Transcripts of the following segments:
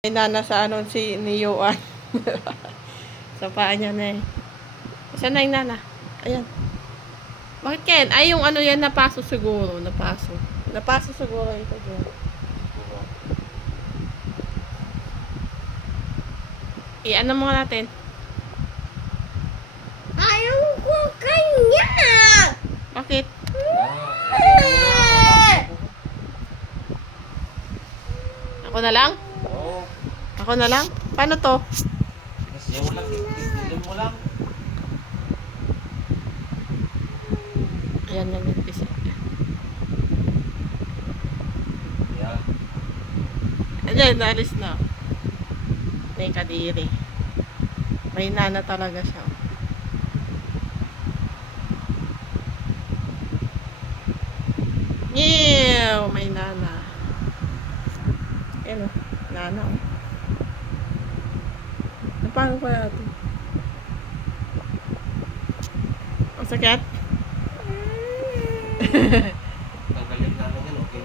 May nana sa ano si ni Yoan. sa paa niya na eh. Saan na yung nana? Ayan. Bakit Ken? Ay, yung ano yan, napaso siguro. Napaso. Napaso siguro ito dyan. I-ano mo natin? Ayaw ko kanya! Bakit? Ako na lang? Ako na lang? Paano to? Mo lang, itilin mo lang. Ayan, nagpipis. Yeah. Ayan, naalis na. May kadiri. May nana talaga siya. Ew, may nana. Ayan o, nana o. Paano kaya ito? Ang sakit? Tanggalin namin yan, okay?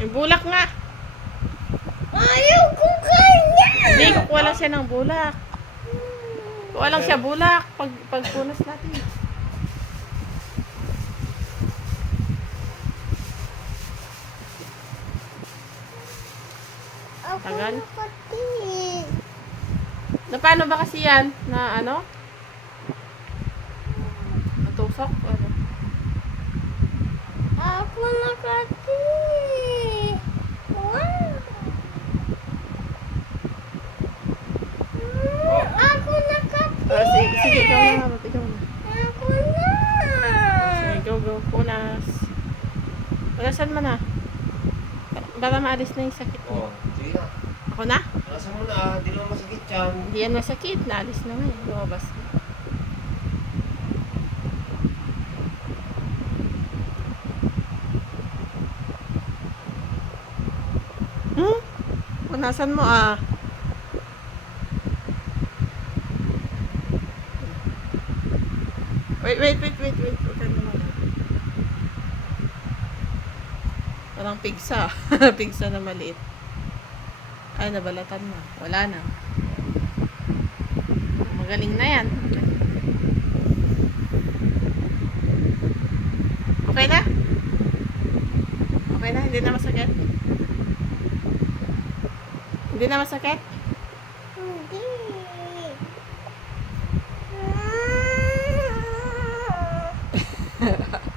Yung bulak nga. Ayaw ko kanya! Hindi, kukuha lang siya ng bulak. Kukuha lang siya bulak pag pagpunas natin. Tagal? Na paano ba kasi yan? Na ano? Natusok? Ano? Ako nakati. Wow! Oh. Ako nakati. Ah, sige, sige, ikaw na. Ikaw na. Ako na. Sige, go, go. Punas. Punasan mo na. Para- maalis na yung sakit mo. Oo. Na. Ako na? Nasa mo na, di naman masakit yan. Hindi yan masakit. Naalis na nga eh. Lumabas na. Hmm? Punasan mo ah. Wait, wait, wait, wait, wait. Huwag ka naman. Parang pigsa. pigsa na maliit. Ay, nabalatan na. Wala na. Magaling na yan. Okay na? Okay na? Hindi na masakit? Hindi na masakit? Hindi.